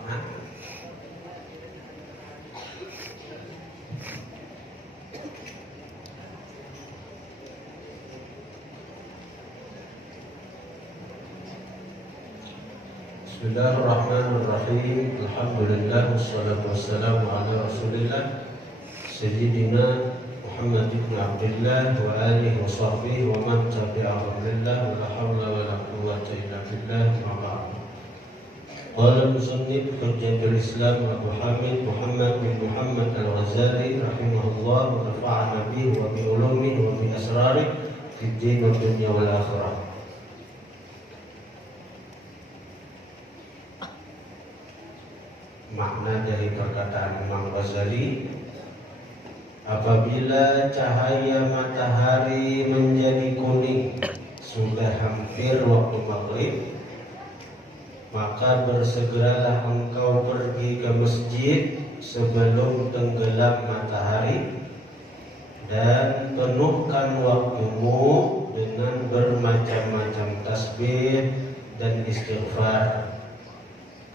makna. Bismillahirrahmanirrahim. Alhamdulillah wassalatu wassalamu ala Rasulillah Sayyidina Muhammad ibn Abdullah wa alihi wa sahbihi wa man tabi'ahum lillah wa la hawla wa la quwwata illa billah wa ba'd. Qala musannif Hujjatul Islam Abu Hamid Muhammad bin Muhammad Al-Ghazali rahimahullah wa nafa'ana bihi wa bi ulumihi wa bi asrarihi fid din wad dunya wal akhirah. Makna dari perkataan Imam Ghazali, apabila cahaya matahari menjadi kuning, sudah hampir waktu maghrib, maka bersegeralah engkau pergi ke masjid sebelum tenggelam matahari dan penuhkan waktumu dengan bermacam-macam tasbih dan istighfar.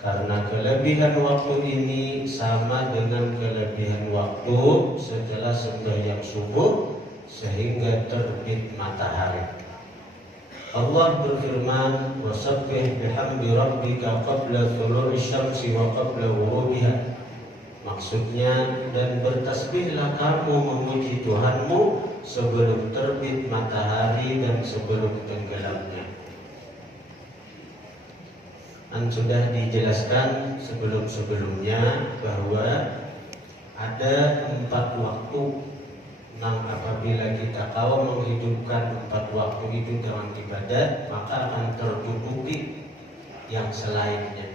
Karena kelebihan waktu ini sama dengan kelebihan waktu setelah sembahyang subuh sehingga terbit matahari. Allah berfirman, "Wasabbih bihamdi rabbika qabla thulu'i syamsi wa qabla ghurubiha." Maksudnya, dan bertasbihlah kamu memuji Tuhanmu sebelum terbit matahari dan sebelum tenggelamnya. Dan sudah dijelaskan sebelum-sebelumnya bahwa ada 4 waktu yang apabila kita tahu menghidupkan 4 waktu itu dengan ibadat, maka akan tertutupi yang selainnya.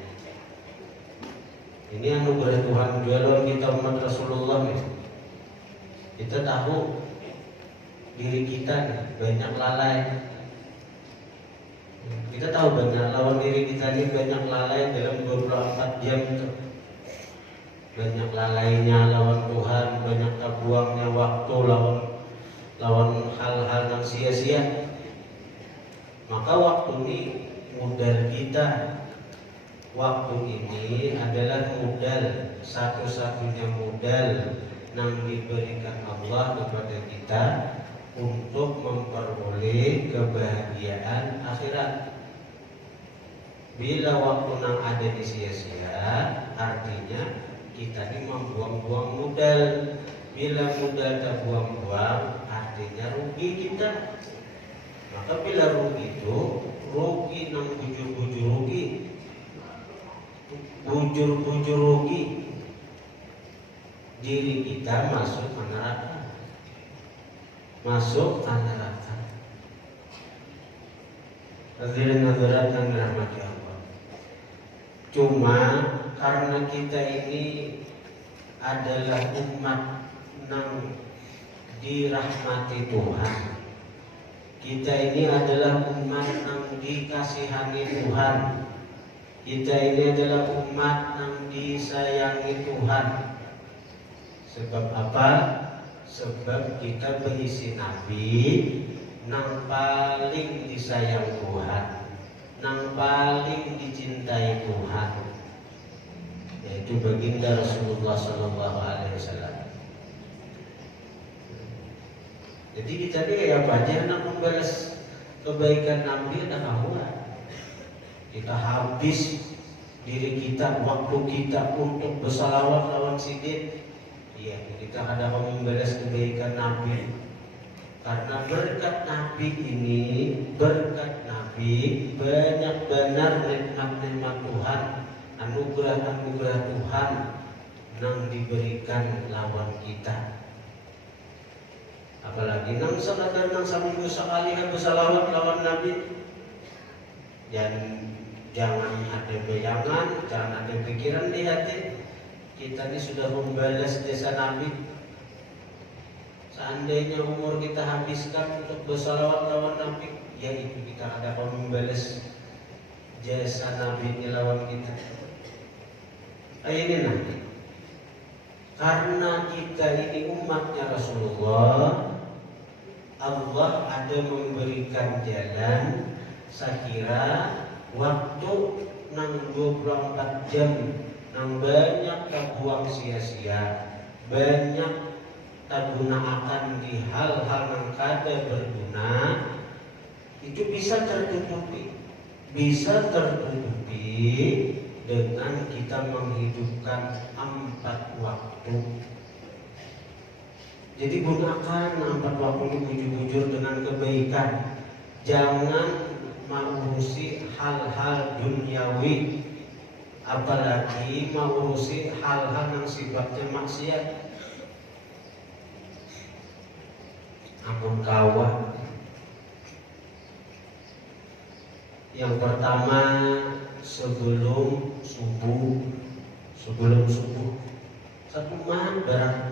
Ini anugerah Tuhan juga lawan kita umat Rasulullah nih. Kita tahu diri kita nih, banyak lalai. Kita tahu banyak lawan diri kita ini banyak lalai dalam 24 jam itu. Banyak lalainya lawan Tuhan, banyak terbuangnya waktu lawan hal-hal yang sia-sia. Maka waktu ini modal kita. Waktu ini adalah modal, satu-satunya modal yang diberikan Allah kepada kita untuk memperoleh kebahagiaan akhirat. Bila waktu yang ada di sia-sia, artinya kita ini membuang-buang modal. Bila modal terbuang-buang, artinya rugi kita. Maka bila rugi itu, rugi nang bujur-bujur rugi, bujur-bujur rugi, diri kita masuk ke neraka. Masuk ke neraka. Hadirin-hadirat yang dirahmati Allah. Cuma karena kita ini adalah umat yang dirahmati Tuhan, kita ini adalah umat yang dikasihani Tuhan, kita ini adalah umat yang disayangi Tuhan. Sebab apa? Sebab kita berisi Nabi yang paling disayang Tuhan, yang paling dicintai Tuhan, yaitu baginda Rasulullah SAW. Jadi kita ini kayak apa aja nak membalas kebaikan Nabi dan kahuan. Kita habis diri kita, waktu kita untuk bersalawat lawan sidin. Iya, kita ada membalas kebaikan Nabi. Karena berkat Nabi ini, berkat Nabi banyak benar nikmat-nikmat Tuhan, anugerah-anugerah Tuhan yang diberikan lawan kita. Apalagi nang sekadar nang seminggu sekali bersalawat lawan Nabi. Jangan ada bayangan, jangan ada pikiran di hati. Kita ini sudah membalas jasa Nabi. Seandainya umur kita habiskan untuk bersalawat lawan Nabi, ya itu kita ada membalas jasa Nabi ini lawan kita. Ini nanti. Karena kita ini umatnya Rasulullah, Allah ada memberikan jalan. Saya kira waktu 24 jam nang banyak terbuang sia-sia, banyak tergunakan di hal-hal yang kada berguna, itu bisa tertutupi dengan kita menghidupkan 4 waktu. Jadi gunakan 4 waktu ini bujur-bujur dengan kebaikan. Jangan mengurusi hal-hal duniawi, apalagi mengurusi hal-hal yang sifatnya maksiat. Ampun kawan. Yang pertama, sebelum subuh 1 malam barang.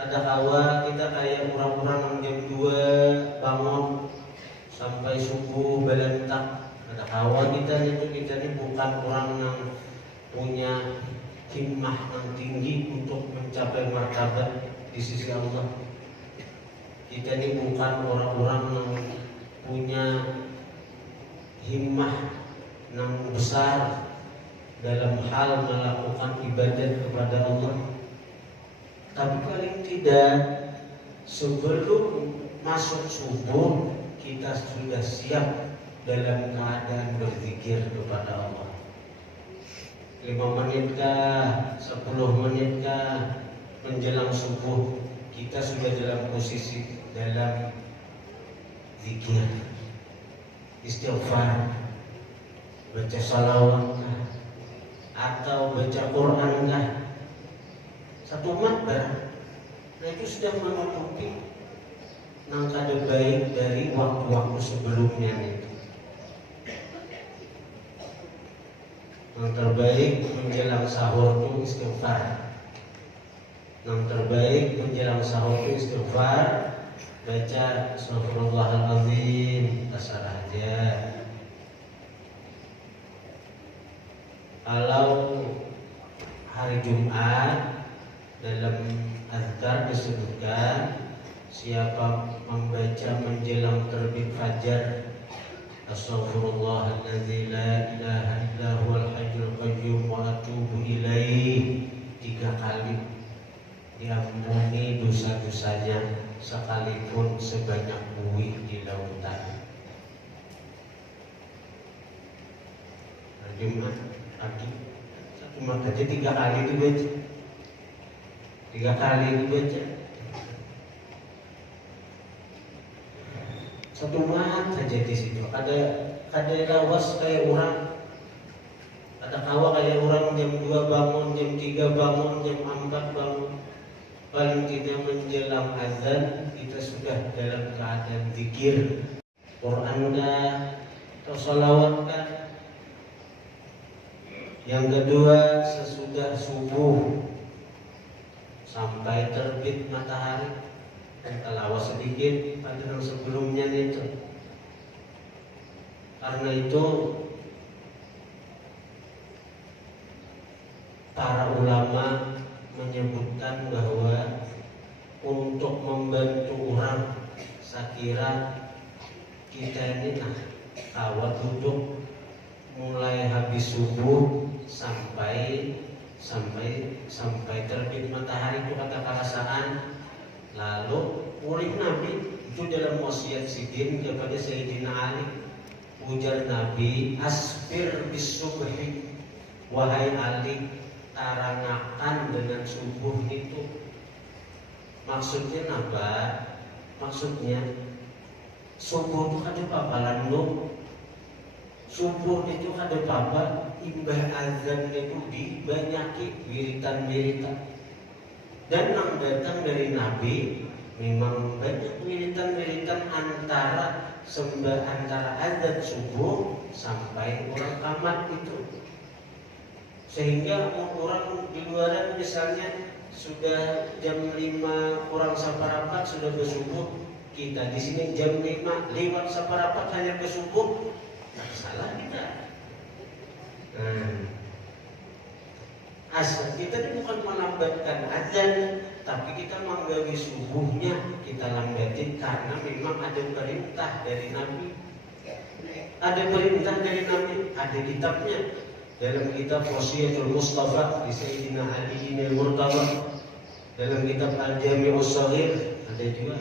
Ada kawa kita kayak orang-orang yang jam 2 bangun sampai subuh belentak. Ada kawa kita ini bukan orang yang punya himmah yang tinggi untuk mencapai martabat di sisi Allah. Kita ini bukan orang-orang yang punya himmah yang besar dalam hal melakukan ibadat kepada Allah. Tapi paling tidak sebelum masuk subuh kita sudah siap dalam keadaan berzikir kepada Allah. 5 menit kah, 10 menit kah menjelang subuh kita sudah dalam posisi dalam zikir, istighfar, baca salawat kah, atau baca Quran kah, 1 mat barang. Nah itu sudah menutupi nang kada baik dari waktu-waktu sebelumnya itu. Yang terbaik menjelang sahur itu istighfar. Yang terbaik menjelang sahur itu istighfar, baca Astagfirullahaladzim, terserah aja. Kalau hari Jumat dalam azkar disebutkan siapa membaca menjelang terbit fajar Astaghfirullahaladzim la ilaha illa huwal hayyul qayyum wa atubu ilaih 3 kali, diampuni dosa-dosanya sekalipun sebanyak buih di lautan. Jumat pagi 1 mat aja 3 kali dibaca. 3 kali dibaca. 1 mat aja di situ. Ada lawas kayak orang. Ada kawa kayak orang jam 2 bangun, jam 3 bangun, jam 4 bangun. Paling tidak menjelang azan kita sudah dalam keadaan zikir, Quran kah, atau salawat kah. Yang kedua, sesudah subuh sampai terbit matahari, lawas sedikit pada yang sebelumnya itu. Karena itu para ulama menyebutkan bahwa untuk membantu orang, saya kira kita ini kawat duduk mulai habis subuh sampai terbit matahari itu kata perasaan. Lalu murid Nabi itu dalam wasiat sidin kepada Sayyidina Ali, ujar Nabi, asbir bis subhi, wahai Ali, tarangakan dengan subuh itu. Maksudnya apa? Maksudnya subuh itu ada papalan lo. Subuh itu ada papa, imbah azan itu dibanyaki wiritan-wiritan. Dan yang datang dari Nabi memang banyak wiritan-wiritan antara azan subuh sampai orang tamat itu. Sehingga orang di luaran misalnya sudah jam 5 kurang seperempat sudah bersubuh, kita di sini jam 5 lewat seperempat hanya bersubuh, tak salah kita. Asal kita ini bukan melambatkan azan, tapi kita menggawi subuhnya kita lambatin karena memang ada perintah dari Nabi. Ada perintah dari Nabi, ada kitabnya. dalam kitab Wasiyatul Mustafa di Sayyidina Ali bin Murtaba, dalam kitab Al-Jami'us Shaghir ada juga.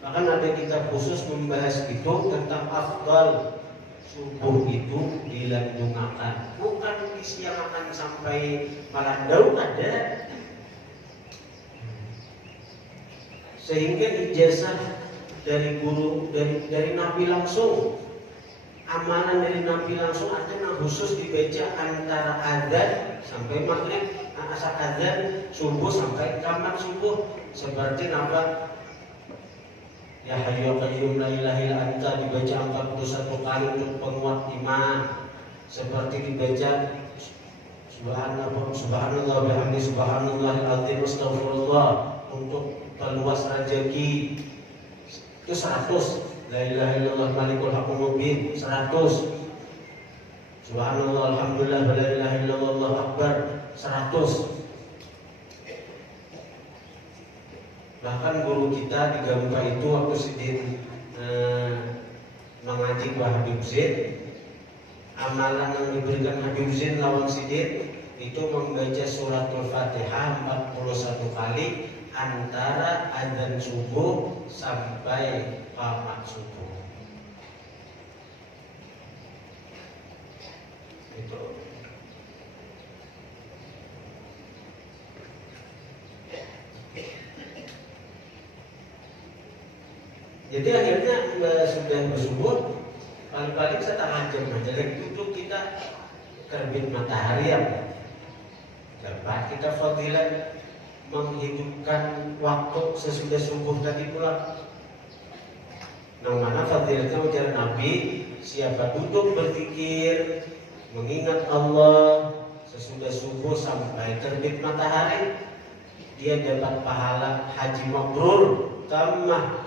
Bahkan ada kitab khusus membahas itu tentang afdal subuh itu dilanjungkan, bukan disiangkan sampai malam ada. Sehingga ijazah dari guru, dari Nabi langsung, amalan dari Nabi langsung artinya khusus dibaca antara adzan sampai maghrib, asar adzan subuh sampai qamat subuh. Seperti apa? Ya Hayyu Qayyum la ilaha illa anta dibaca 41 kali untuk penguat iman. Seperti dibaca subhanallah bihamdi subhanallahil azim astagfirullah untuk peluas rezeki itu 100. La ilaha illallah malikul haqqul mubin 100. Subhanallah alhamdulillah wa la ilaha illallah Allahu akbar 100. Bahkan guru kita di Garupa itu waktu sidin mengaji Mbah Habib Zain, amalan yang diberikan Habib Zain lawan sidin itu membaca suratul Fatihah 41 kali antara adzan subuh sampai qamat subuh. Itu. Jadi akhirnya sudah bersubuh, paling-paling setengah jam aja lagi duduk kita terbit matahari ya. Dapat kita fadilah menghidupkan waktu sesudah subuh tadi pula. Nah, mana fadilahnya ujar Nabi, siapa duduk berpikir mengingat Allah sesudah subuh sampai terbit matahari, dia dapat pahala haji mabrur, tamah,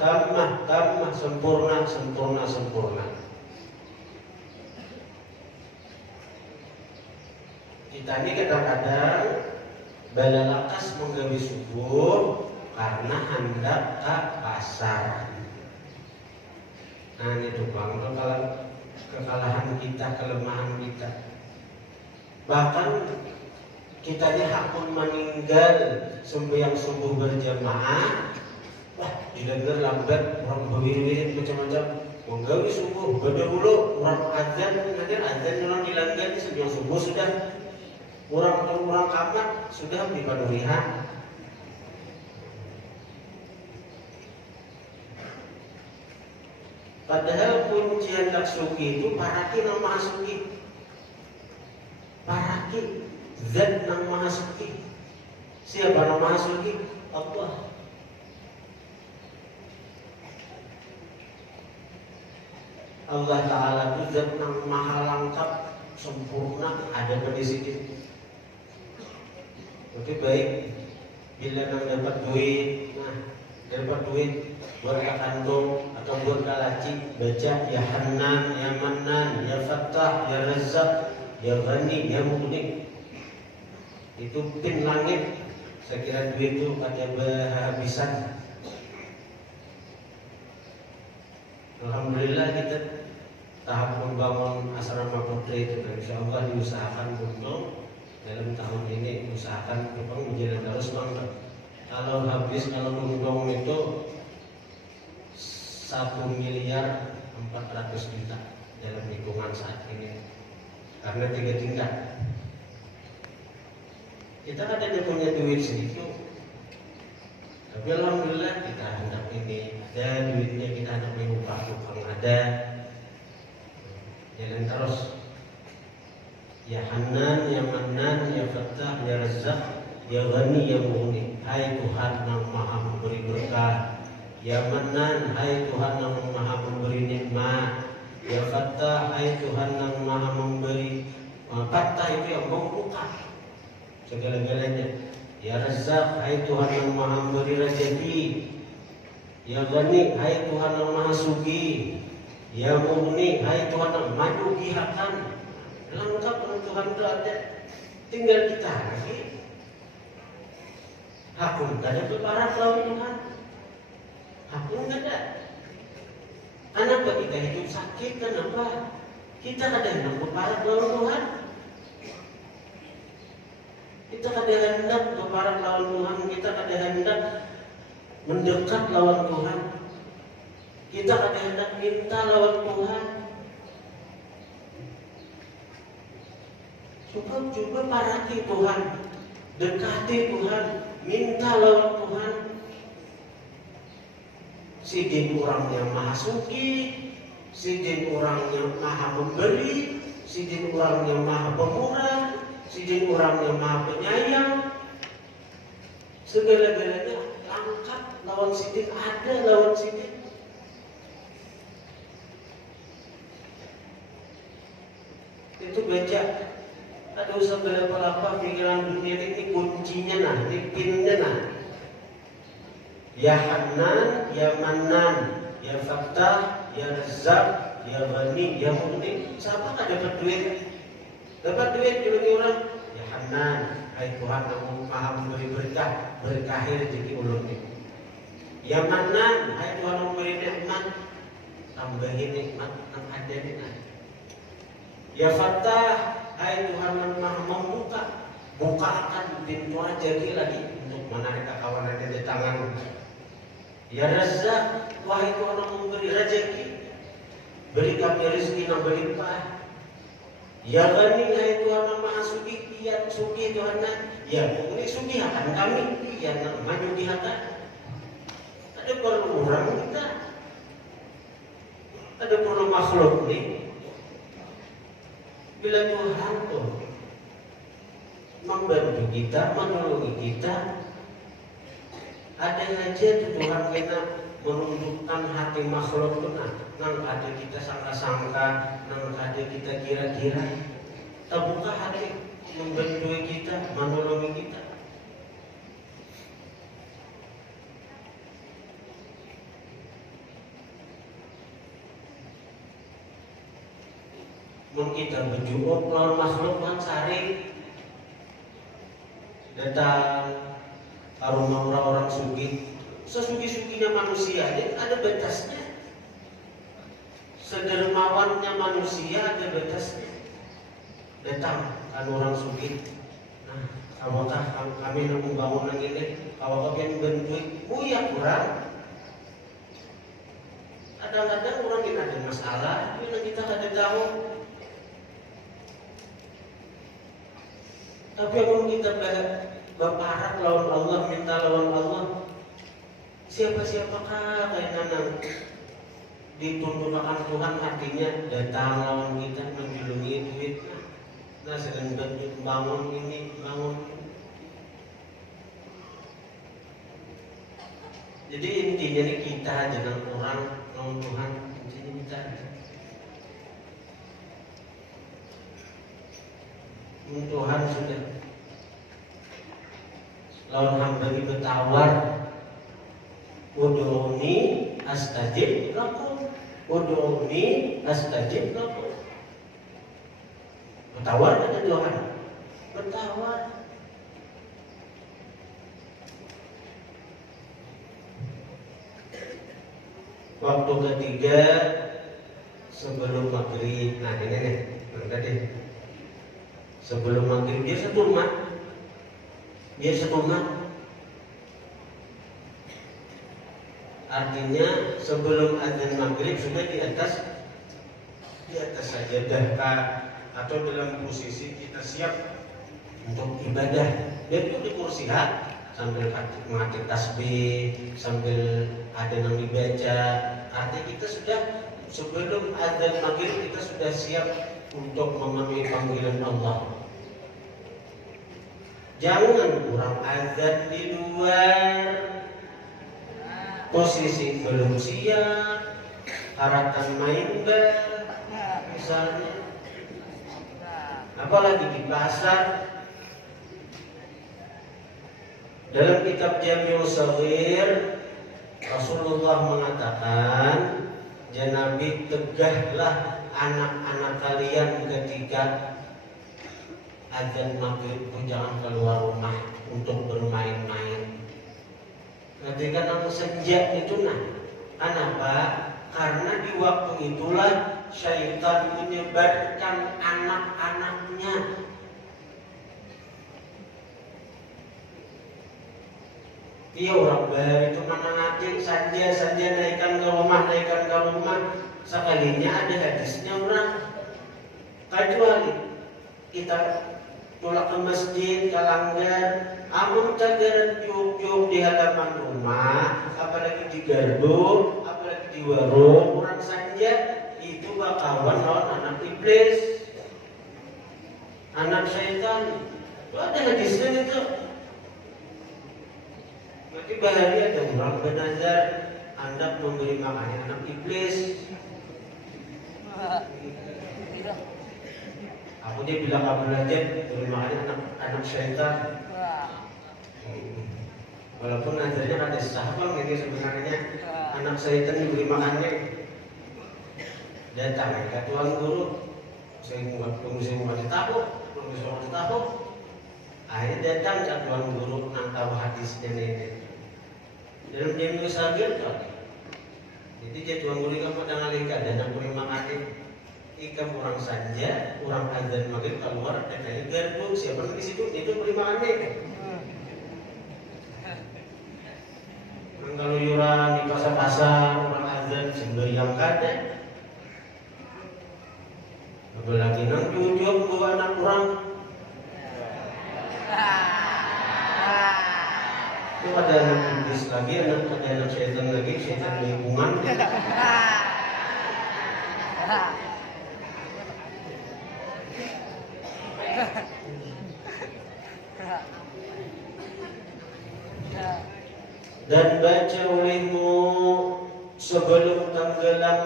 sempurna. Kita ini kadang-kadang balalakas menggawe subuh karena hendak ke pasar. Nah ini tuh bang, kekalahan kita, kelemahan kita. Bahkan kita ini hakun meninggal sembahyang subuh berjamaah. Wah, didengar lambat, orang berwirid macam-macam. Menggawe subuh, berdahulu orang azan, nanti azan orang dilanggan sembahyang subuh sudah. Orang kamat sudah di padurihan. Padahal kunci hendak suki itu paraki nang maha suki. Paraki zat nang maha suki. Siapa nang maha suki? Allah. Allah Ta'ala itu zat nang maha lengkap, sempurna, ada pada situ. Oke baik, bila nang dapat duit, dapat duit buat kantong atau buat kalaci, baca ya Hanan, ya Mannan, ya Fattah, ya Razzaq, ya Ghani, ya Mughni. Itu pin langit. Saya kira duit itu ada berhabisan. Alhamdulillah kita tahap membangun asrama putri itu, insya Allah diusahakan untuk dalam tahun ini usahakan memang menjadi terus bang. Kalau habis kalau membangun itu 1.400.000.000 dalam lingkungan saat ini karena 3 tingkat. Kita kan ada punya duit sedikit, tapi alhamdulillah kita hendak ini ada duitnya, kita hendak mengubah ada jalan terus. Ya Hanan, ya Mannan, ya Fattah, ya Razzaq, ya Ghani, ya Mughni. Hai Tuhan yang maha memberi berkah. Ya Mannan, hai Tuhan yang maha memberi nikmat. Ya Fattah, hai Tuhan yang maha memberi. Fattah itu yang membuka segala-galanya. Ya Razzaq, hai Tuhan yang maha memberi rezeki. Ya Ghani, hai Tuhan yang maha sugi. Ya Mughni, hai Tuhan yang menyugihakan. Lengkap dengan Tuhan itu ada. Tinggal kita lagi. Hakun tak ada berparat lawan Tuhan. Hakun tak ada. Kenapa kita hidup sakit? Kenapa? Kita kadang berparat lawan Tuhan. Kita kada hendak berparak lawan Tuhan, kita kada hendak mendekat lawan Tuhan, kita kada hendak minta lawan Tuhan. Coba paraki Tuhan, dekati Tuhan, minta lawan Tuhan. Sidin orang yang maha suci, sidin orang yang maha memberi, sidin orang yang maha pemurah, sidin orang yang maha penyayang. Segala-galanya angkat lawan sidin, ada lawan sidin. Itu baca, ada usah berapa-apa pikiran dunia ini, kuncinya nah, ini pinnya nah. Ya Hanan, Ya Manan, Ya Fattah, Ya Razzaq, Ya Ghani, Ya Mughni. Siapa nggak dapat duit? Dapat duit juga orang. Ya Hanan, hai Tuhan yang maha memberi berkah, berkahi rezeki ulun ini. Ya Manan, hai Tuhan yang memberi nikmat, tambahin nikmat yang ada ini. Ya Fattah, hai Tuhan yang maha membuka, bukakan pintu rezeki lagi untuk menarik kawan ada di tangan. Ya Razzaq, wahai Tuhan yang memberi rezeki, beri kami rezeki yang berlimpah. Ya Ghani, hai Tuhan yang maha suci, iya suci Tuhan, ya ini suci akan kami, iya maju dihakan. Ada perlu orang kita, ada perlu makhluk nih. Bila Tuhan tuh membantu kita, menolongi kita, ada aja tuh Tuhan kita menundukkan hati makhluk itu nang ada kita sangka-sangka, nang ada kita kira-kira, terbuka hati membantu kita, menolongi kita. Mun kita berjuang lawan makhluk kan sari datang karena orang sugi, sesugi-suginya manusia ada batasnya, sedermawannya manusia ada batasnya. Datang kan orang sugi, nah apakah kami nak membangun ini, apakah kami bentuk, ya kurang. Kadang-kadang orang ini ada masalah, bila kita kada tahu. Tapi kalau kita berparak lawan Allah, minta lawan Allah, siapa-siapakah kayak nanang dituntunkan Tuhan hatinya datang lawan kita menjulungi duit, nah sedang bangun ini, bangun. Jadi intinya nih kita jangan orang lawan Tuhan, intinya kita. Tuhan sudah lawan hamba ini bertawar, ud'uni astajib lakum, ud'uni astajib lakum. Bertawar kepada Tuhan, bertawar. Waktu ketiga sebelum maghrib, nah ini nih, tadi. Sebelum maghrib dia satu umat. Artinya sebelum azan maghrib sudah di atas sajadah atau dalam posisi kita siap untuk ibadah. Dan itu di kursi sambil mengatik tasbih, sambil ada yang dibaca. Artinya kita sudah sebelum azan maghrib kita sudah siap untuk memenuhi panggilan Allah. Jangan kurang azan di luar, posisi belum siap, harapan main bel, misalnya, apalagi di pasar. Dalam kitab Jami'us Shaghir, Rasulullah mengatakan, ya Nabi, tegahlah anak-anak kalian ketika azan maghrib pun jangan keluar rumah untuk bermain-main. Ketika nanti senja itu kenapa? Karena di waktu itulah syaitan menyebarkan anak-anaknya. Iya orang bayar itu mana nanti saja naikkan ke rumah sekalinya ada hadisnya orang kecuali kita pulang ke masjid kalanggar amun cagaran tiup-tiup di halaman rumah apalagi di gardu apalagi di warung orang saja itu bakawan lawan anak iblis anak syaitan itu ada hadisnya itu. Berarti bahari ada orang bernazar Anda memberi makan anak iblis. Aku dia bilang kamu belajar beri makan anak syaitan. Walaupun nazarnya ada sahabat ini sebenarnya anak syaitan diberi makannya. Datang ke tuan guru, saya mau tahu. Akhirnya datang ke tuan guru nang tahu hadisnya ini. Dalam dia minggu sagir tak. Jadi dia tuan guru kamu dah ngalihkan dan aku memang ada ikan orang saja, orang azan maghrib keluar dan dari gardu siapa di situ itu beri makannya. Orang kalau yuran di pasar orang azan sembari yang kada. Apalagi nang jujur dua anak orang. Itu ada anak iblis lagi, ada anak syaitan lagi, syaitan lingkungan. Dan baca olehmu sebelum tenggelam.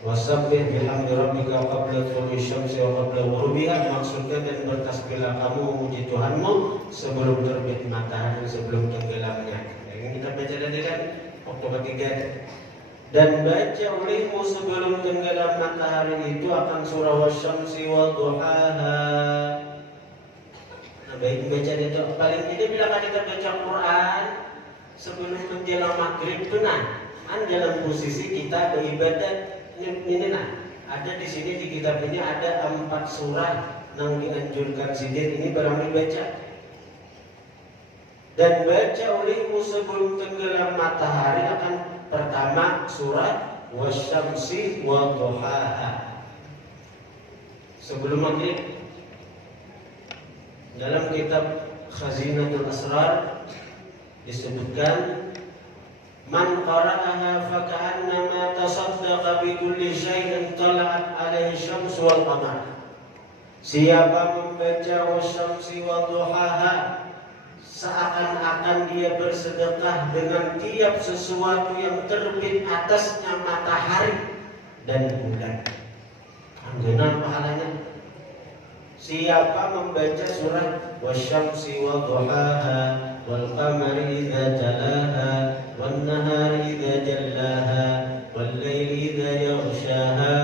Wasabbih bihamdi rabbika qabla tulu'i syamsi wa qabla ghurubiha, maksudnya dan bertasbihlah kamu memuji Tuhanmu sebelum terbit matahari dan sebelum tenggelamnya. Yang kita baca tadi kan waktu ketiga. Dan baca olehmu sebelum tenggelam matahari itu akan surah wasyamsi wa duhaha. Nah, baik baca itu paling tidak bila kita baca Quran sebelum menjelang maghrib itu dalam posisi kita beribadat. Ini ada di sini di kitab ini ada 4 surah yang dianjurkan sidin ini barang dibaca. Dan baca olehmu sebelum tenggelam matahari akan pertama surah wasyamsi wa duhaha. Sebelum maghrib. Dalam kitab Khazinatul Asrar disebutkan man qara'aha faka'annama tasaddaqa bi kulli syai'in tala'at 'alaihi syamsu wal qamar. Siapa membaca wasyamsi wa duhaha seakan-akan dia bersedekah dengan tiap sesuatu yang terbit atasnya matahari dan bulan. Anggenan pahalanya. Siapa membaca surat wasyamsi wa duhaha wal qamari idza talaha wan nahari idza jallaha wal laili idza yaghshaha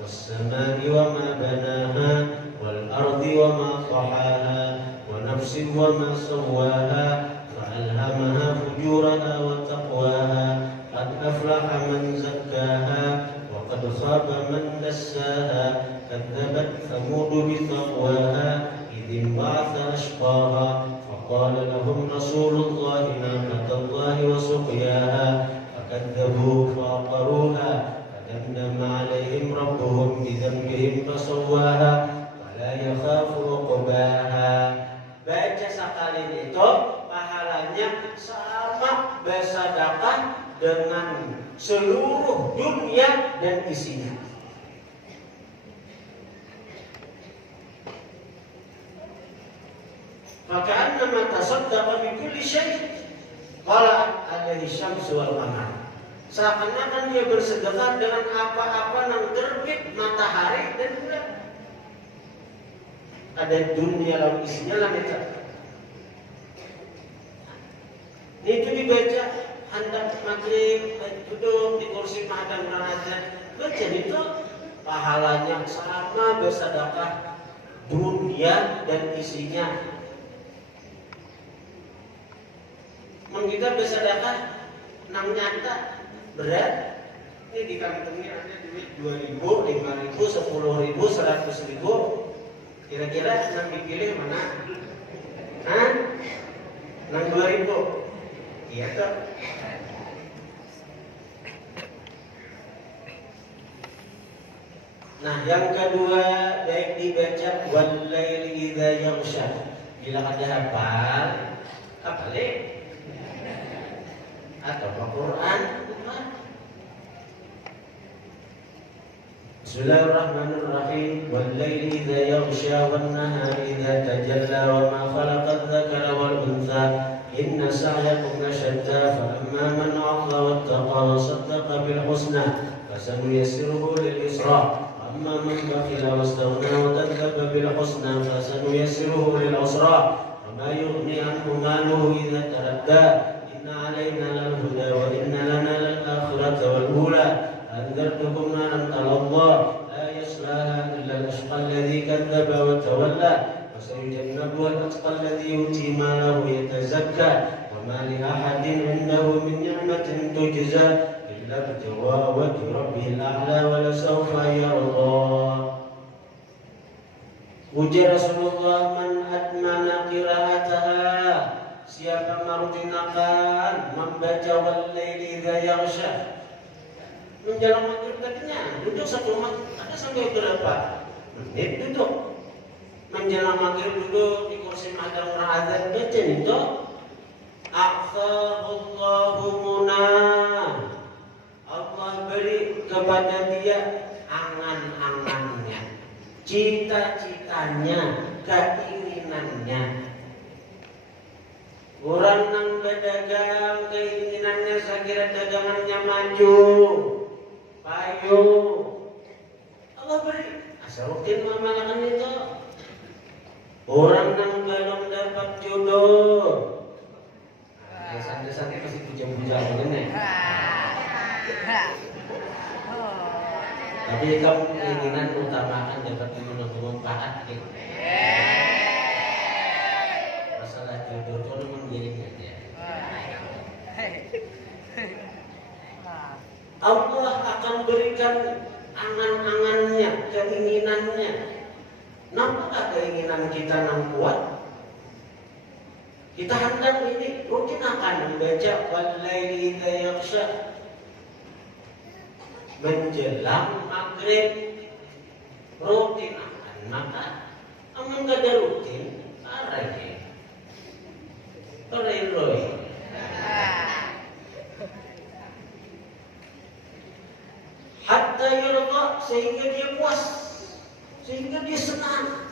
was samai wa ma banaha wal ardi wa ma tahaha wa nafsin wa ma sawwaha fa alhamaha fujuraha wa taqwaha qad aflaha man zakkaha wa qad khaba man dassaha kadzabat thamud bi taqwaha idh ba'atha ashqaha قال لهم رسول الله ناقة الله وسقياها فكذبوا فعقروها فدمدم عليهم ربهم بذنبهم فسواها ولا يخاف عقباها. Baca sekali itu pahalanya sama bersedekah dengan seluruh dunia dan isinya. Maka annama tasaddaqa bi kulli syai' qala alaihi syamsu wal qamar. Seakan-akan dia bersedekah dengan apa-apa yang terbit matahari dan bulan. Ada dunia lalu isinya lah itu. Itu dibaca hendak maghrib duduk di kursi madang azan. Baca itu pahalanya sama bersedekah dunia dan isinya. Kita bersedekah nang nyata berat. Ini di kantongnya ada duit 2.000, 5.000, 10.000, 100.000. Kira-kira nang dipilih mana? Nang 2.000. Iya toh. Nah, yang kedua baik dibaca wal-laili idza yaghsha. Bila ada hafal, hafalin. Atau Al-Qur'an. Bismillahirrahmanirrahim. Wal-laili idza yaghsha wan-nahari idza tajalla wa ma khalaqadz dzakara wal untha inna sa'yakum lashatta fa amma man 'adha wattaqa wa saddaqa bil husna fasanuyassiruhu lil yusra. أما من بخل واستغنى وكذب بالحسنى فسنيسره للعسرى وما يغني عنه ماله إذا تردى إن علينا للهدى وإن لنا للآخرة والأولى أنذرتكم نارا تلظى لا يصلاها إلا الأشقى الذي كذب وتولى وسيجنبها الأتقى الذي يؤتي ماله يتزكى وما لأحد عنده من نعمة تجزى ابتغاء وجه ربه الأعلى ولسوف يرضى. Ujar Rasulullah, man admana qira'ataha, siapa merutinakan membaca wal-laili idza yaghsha. Menjelang maghrib tadinya duduk satu menit, ada sampai berapa menit duduk. Menjelang maghrib duduk di kursi madang ra'adzan baca itu a'fahullahu munah. Allah beri kepada dia angan-angannya, cita-citanya, keinginannya. Orang nang berdagang keinginannya sekira dagangannya maju, payu. Allah beri, asal rutin mengamalkan itu. Orang nang belum dapat jodoh, santai-santai pasti puja-puja begini. Tapi kamu keinginan utamakan dapat memanfaat gitu. Masalah jodoh itu mengiring aja. Allah akan berikan angan-angannya, keinginannya. Nampaklah keinginan kita yang kuat. Kita hendak ini rutin akan membaca wal-laili idza yaghsha. Menjelang maghrib rutin akan maka amun gak ada rutin aja roy hatta yurda sehingga dia puas, sehingga dia senang.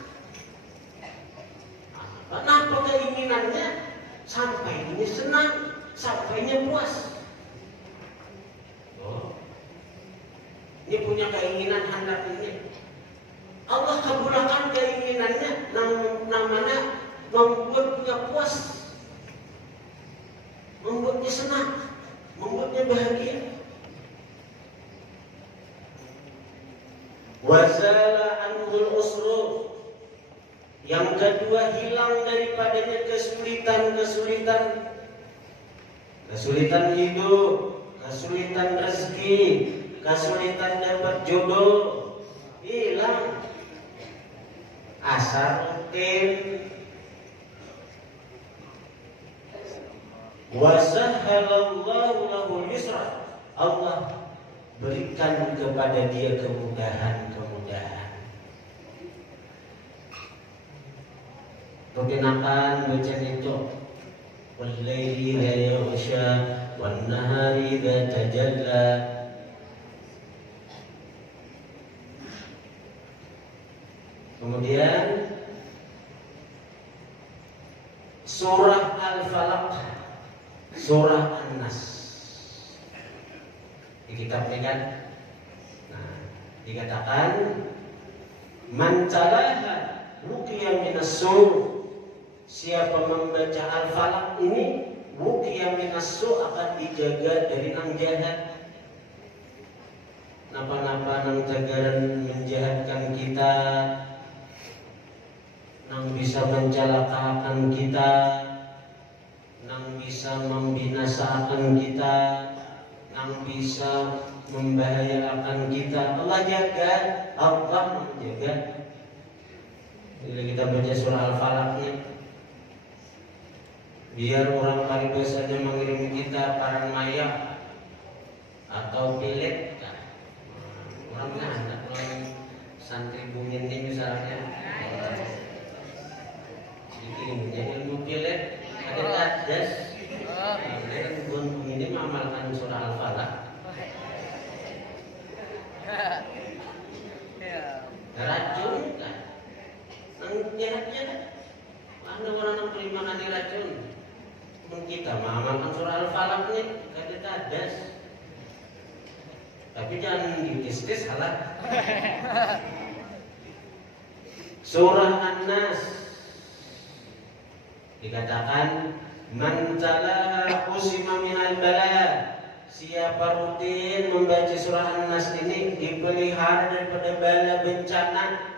Kenapa keinginannya sampai ini senang, sampainya puas. Dia punya keinginan hendak ini. Allah kabulkan keinginannya namanya membuat dia puas, membuatnya senang, membuatnya bahagia. Wazala anhul usru. Yang kedua, hilang daripadanya kesulitan hidup, kesulitan rezeki, kesulitan dapat jodoh, hilang. Asal rutin. Wasahhalallahu lahul yusra. Allah berikan kepada dia kemudahan. Rutinakan baca itu. Wal-laili idza yaghsha wan-nahari idza tajalla. Kemudian surah Al-Falaq, surah An-Nas. Di kitabnya kan, nah, dikatakan man talaha wuqiya minas-su'. Siapa membaca Al-Falaq ini wuqiya minas-su' akan dijaga dari nang jahat. Napa-napa nang jagaran menjahatkan kita, nang bisa mencelakakan kita, nang bisa membinasakan kita, nang bisa membahayakan kita. Allah jaga, Allah menjaga. Bila kita baca surah Al-Falaq ini, Biar orang paribasanya mengirim kita parang maya atau pilet. Nah, orangnya anak orang santri bungin ini misalnya dikirimnya ilmu pilet ada tadas. Mereka bungin ini mengamalkan surah Al-Falaq. Racun kan? Nang jahatnya mana orang yang terima kan racun? Kita mengamalkan surah Al-Falaq nih, ada tadas. Tapi jangan ditis-tis salah. Surah An-Nas dikatakan man talaha qusima minal bala. Siapa rutin membaca surah An-Nas ini dipelihara daripada bala bencana.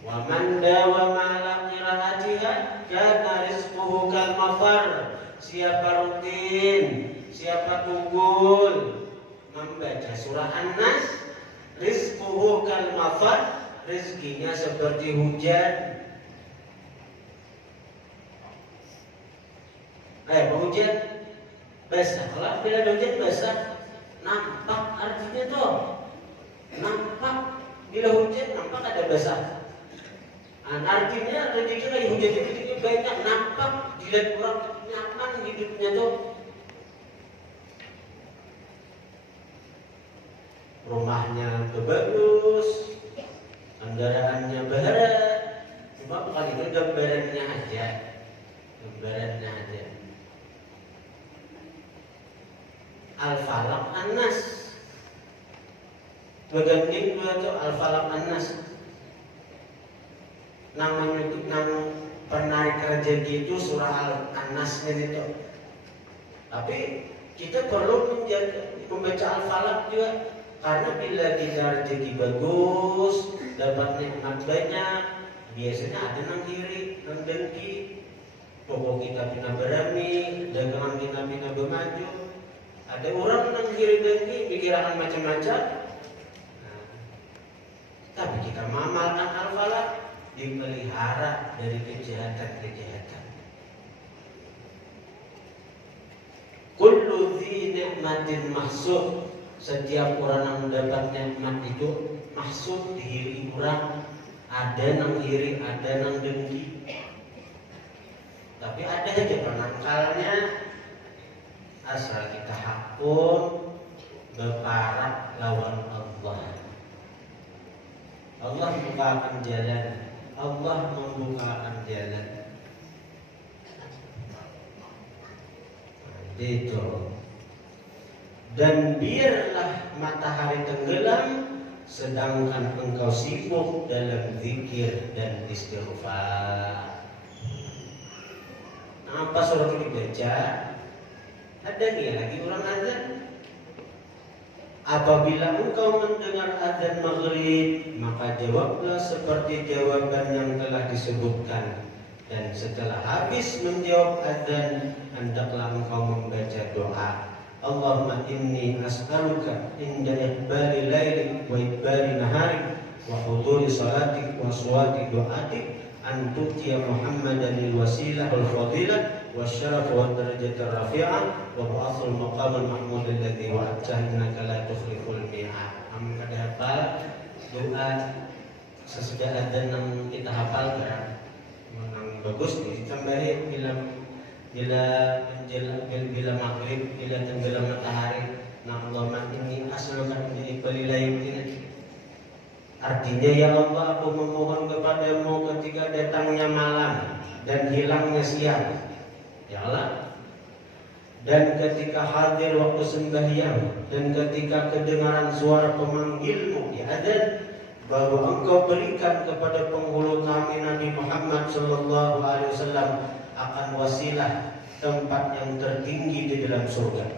Wa man dawama ala qiraatiha kana rizquhu kal mafar. Siapa rutin, siapa tunggul membaca surah An-Nas, rizquhu kal mafar, rezekinya seperti hujan. Hujan basah. Kalau bila ada hujan basah, nampak artinya tuh. Nampak bila hujan nampak ada basah. Artinya rezeki kayak hujan itu banyak, nampak dilihat orang nyaman hidupnya tuh. Rumahnya bagus, kendaraannya barat, cuma bukan itu gambarannya aja. Al-Falaq An-Nas, berganti itu Al-Falaq An-Nas. Namanya nang penarik rezeki itu surah An-Nas itu. Tapi kita perlu membaca Al-Falaq juga. Karena bila kita rezeki bagus, dapat nikmat banyak, biasanya ada nang kiri, nang dengki. Pokok kita pina berani, dagangan kita pina bermaju. Ada orang nang kiri dengki, pikiran macam-macam. Nah, tapi kita mengamalkan Al-Falaq, dipelihara dari kejahatan-kejahatan. Kullu dzi ni'matin mahsud. Setiap orang yang mendapat nikmat itu maksud diri orang. Ada nang iri, ada nang dengki. Tapi ada aja penangkalnya. Asal kita hakun berparak lawan Allah. Allah membukakan jalan. Allah membukakan jalan. Itu. Dan biarlah matahari tenggelam sedangkan engkau sibuk dalam zikir dan istighfar. Apa surat ini dibaca? Ada nih lagi orang azan. Apabila engkau mendengar azan maghrib, maka jawablah seperti jawaban yang telah disebutkan. Dan setelah habis menjawab azan, hendaklah engkau membaca doa. Allahumma inni as'aluka inda iqbali laili wa iqbali nahari wa huduri salatik wa suwati du'atik an tu'tiya Muhammadan al-wasilah wal-fadilah wa syaraf wa darajat rafi'ah wa ba'athul maqam al-mahmud alladhi wa'adtah innaka la tukhliful mi'ad. Amin. Kada hafal doa sesudah adzan yang kita hafal kan yang bagus ditambahi bila maghrib, bila tenggelam matahari. Allahumma inni as'aluka min qalilain. Artinya, ya Allah, aku memohon kepadamu ketika datangnya malam dan hilangnya siang, ya Allah. Dan ketika hadir waktu sembahyang dan ketika kedengaran suara pemanggilmu di adzan, bahwa engkau berikan kepada penghulu kami Nabi Muhammad sallallahu alaihi wasallam akan wasilah, tempat yang tertinggi di dalam surga,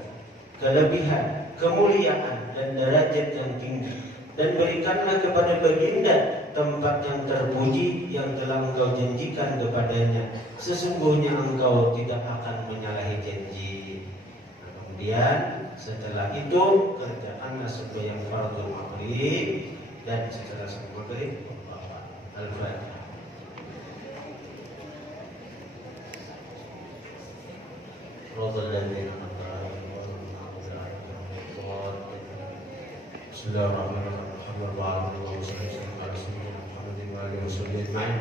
kelebihan, kemuliaan dan derajat yang tinggi. Dan berikanlah kepada baginda tempat yang terpuji yang telah engkau janjikan kepadanya. Sesungguhnya engkau tidak akan menyalahi janji. Nah, kemudian setelah itu kerjakanlah sembahyang fardhu maghrib, dan setelah sembahyang maghrib Al-Fatihah. صراط الذين أنعمت عليهم غير المغضوب عليهم ولا الضالين. بسم الله الرحمن الرحيم. الحمد لله وصلى الله وسلم على سيدنا محمد وعلى آله وصحبه أجمعين.